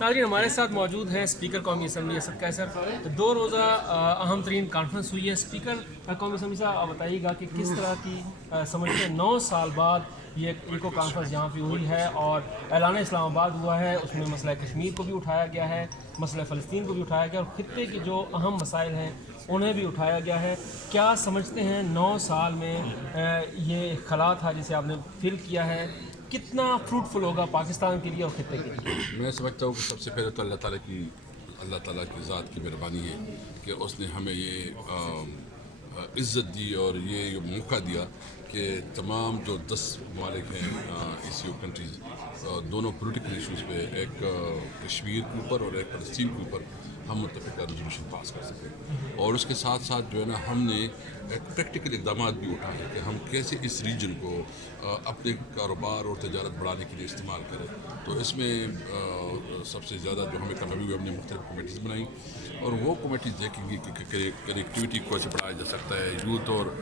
ناظرین ہمارے ساتھ موجود ہیں اسپیکر قومی اسمبلی اسد قیصر. 2 روزہ اہم ترین کانفرنس ہوئی ہے. اسپیکر قومی اسمبلی صاحب آپ بتائیے گا کہ کس طرح کی سمجھتے ہیں 9 سال بعد یہ ایکو کانفرنس یہاں پہ ہوئی ہے اور اعلان اسلام آباد ہوا ہے, اس میں مسئلہ کشمیر کو بھی اٹھایا گیا ہے, مسئلہ فلسطین کو بھی اٹھایا گیا اور خطے کی جو اہم مسائل ہیں انہیں بھی اٹھایا گیا ہے. کیا سمجھتے ہیں 9 سال میں یہ خلا تھا جسے آپ نے فل کیا ہے, کتنا فروٹفل ہوگا پاکستان کے لیے اور خطے کے لیے؟ میں سمجھتا ہوں کہ سب سے پہلے تو اللہ تعالیٰ کی ذات کی مہربانی ہے کہ اس نے ہمیں یہ عزت دی اور یہ موقع دیا کہ تمام جو 10 ممالک ہیں ایسیو کنٹریز, دونوں پولیٹیکل ایشوز پہ, ایک کشمیر کے اوپر اور ایک فلسطین کے اوپر ہم متفقہ ریزولوشن پاس کر سکیں. اور اس کے ساتھ ساتھ جو ہے نا ہم نے ایک پریکٹیکل اقدامات بھی اٹھائے کہ ہم کیسے اس ریجن کو اپنے کاروبار اور تجارت بڑھانے کے لیے استعمال کریں. تو اس میں سب سے زیادہ جو ہمیں کامیابی ہوئی, ہم نے مختلف کمیٹیز بنائیں اور وہ کمیٹیز دیکھیں گی کہ کنیکٹیوٹی کو کیسے بڑھایا جا سکتا ہے, یوتھ اور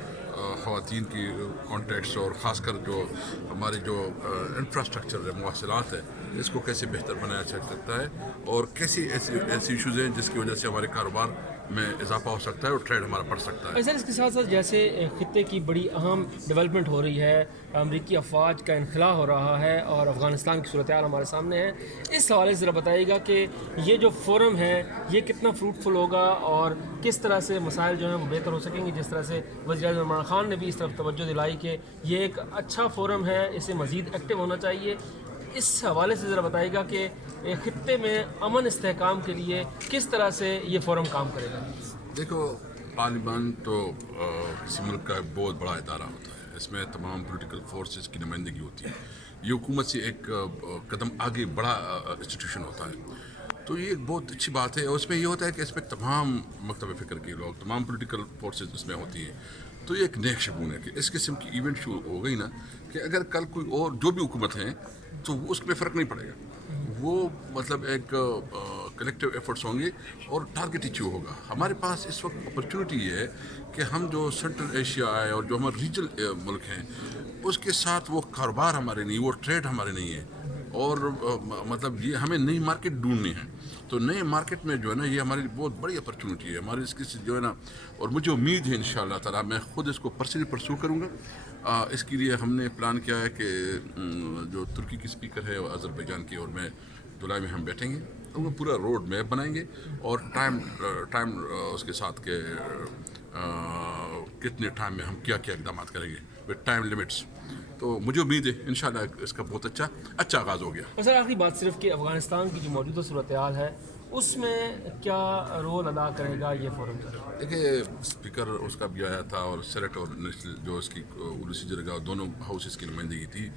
خواتین کی کانٹیکٹس اور خاص کر جو ہمارے جو انفراسٹرکچر ہے, مواصلات ہے, اس کو کیسے بہتر بنایا جا سکتا ہے اور کیسی ایسی ایشوز ہیں جس کی وجہ سے ہمارے کاروبار میں اضافہ ہو سکتا ہے اور ٹریڈ ہمارا بڑھ سکتا ہے. سر اس کے ساتھ ساتھ جیسے خطے کی بڑی اہم ڈیولپمنٹ ہو رہی ہے, امریکی افواج کا انخلا ہو رہا ہے اور افغانستان کی صورتحال ہمارے سامنے ہے, اس حوالے سے ذرا بتائیے گا کہ یہ جو فورم ہے یہ کتنا فروٹفل ہوگا اور کس طرح سے مسائل جو ہیں وہ بہتر ہو سکیں گے. جس طرح سے وزیر اعظم عمران خان نے بھی اس طرف توجہ دلائی کہ یہ ایک اچھا فورم ہے, اسے مزید ایکٹیو ہونا چاہیے. اس حوالے سے ذرا بتائیے گا کہ خطے میں امن استحکام کے لیے کس طرح سے یہ فورم کام کرے گا. دیکھو, پارلیمان تو کسی ملک کا بہت بڑا ادارہ ہوتا ہے, اس میں تمام پولیٹیکل فورسز کی نمائندگی ہوتی ہے, یہ حکومت سے ایک قدم آگے بڑا انسٹیٹیوشن ہوتا ہے. تو یہ ایک بہت اچھی بات ہے اور اس میں یہ ہوتا ہے کہ اس میں تمام مکتب فکر کے لوگ, تمام پولیٹیکل فورسز اس میں ہوتی ہیں. تو یہ ایک نیک شگون ہے کہ اس قسم کی ایونٹ شروع ہو گئی نا کہ اگر کل کوئی اور جو بھی حکومت ہیں تو اس میں فرق نہیں پڑے گا, وہ مطلب ایک کلیکٹیو ایفرٹس ہوں گے اور ٹارگیٹ اچیو ہوگا. ہمارے پاس اس وقت اپرچونٹی یہ ہے کہ ہم جو سینٹرل ایشیا ہے اور جو ہمارے ریجنل ملک ہیں اس کے ساتھ وہ کاروبار ہمارے نہیں, وہ ٹریڈ ہمارے نہیں ہے اور مطلب یہ ہمیں نئی مارکیٹ ڈھونڈنی ہے. تو نئے مارکیٹ میں جو ہے نا یہ ہماری بہت بڑی اپرچونٹی ہے ہماری اس کی جو ہے نا, اور مجھے امید ہے انشاءاللہ تعالیٰ میں خود اس کو پرسنلی پرسو کروں گا. اس کے لیے ہم نے پلان کیا ہے کہ جو ترکی کی اسپیکر ہے آذربائیجان کی اور میں جولائی میں ہم بیٹھیں گے, وہ پورا روڈ میپ بنائیں گے اور ٹائم اس کے ساتھ کہ کتنے ٹائم میں ہم کیا کیا اقدامات کریں گے وتھ ٹائم لمٹس. تو مجھے امید ہے انشاءاللہ اس کا بہت اچھا آغاز ہو گیا. سر آخری بات صرف کہ افغانستان کی جو موجودہ صورتحال ہے اس میں کیا رول ادا کرے گا یہ فورم؟ دیکھیے, اسپیکر اس کا بھی آیا تھا اور سینیٹ اور نیشنل جو اس کی اولوسی جرگہ دونوں ہاؤسز کی نمائندگی تھی.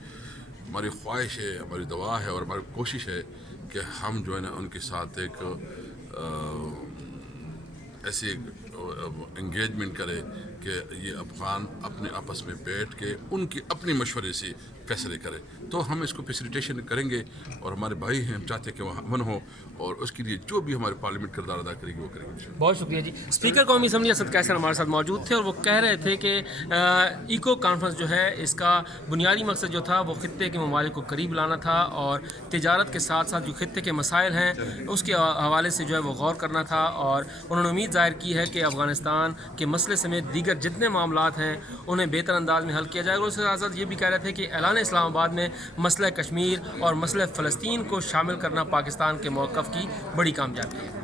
ہماری خواہش ہے, ہماری دعا ہے اور ہماری کوشش ہے کہ ہم جو ہے نا ان کے ساتھ ایک ایسی انگیجمنٹ کرے کہ یہ افغان اپنے آپس میں بیٹھ کے ان کے اپنے مشورے سے فیصلے کرے. تو ہم اس کو فیسیلیٹیشن کریں گے اور ہمارے بھائی ہیں, ہم چاہتے ہیں کہ وہاں امن ہو اور اس کے لیے جو بھی ہمارے پارلیمنٹ کردار ادا کرے گی وہ کرے گی. بہت شکریہ جی. اسپیکر قومی اسمبلی اسد قیصر ہمارے ساتھ موجود تھے اور وہ کہہ رہے تھے کہ ایکو کانفرنس جو ہے اس کا بنیادی مقصد جو تھا وہ خطے کے ممالک کو قریب لانا تھا اور تجارت کے ساتھ ساتھ جو خطے کے مسائل ہیں اس کے حوالے سے جو ہے وہ غور کرنا تھا. اور انہوں نے امید ظاہر کی ہے کہ افغانستان کے مسئلے سمیت دیگر جتنے معاملات ہیں انہیں بہتر انداز میں حل کیا جائے گا. اس کے ساتھ ساتھ یہ بھی کہہ رہے تھے کہ اعلان اسلام آباد میں مسئلہ کشمیر اور مسئلہ فلسطین کو شامل کرنا پاکستان کے موقف کی بڑی کامیابی ہے.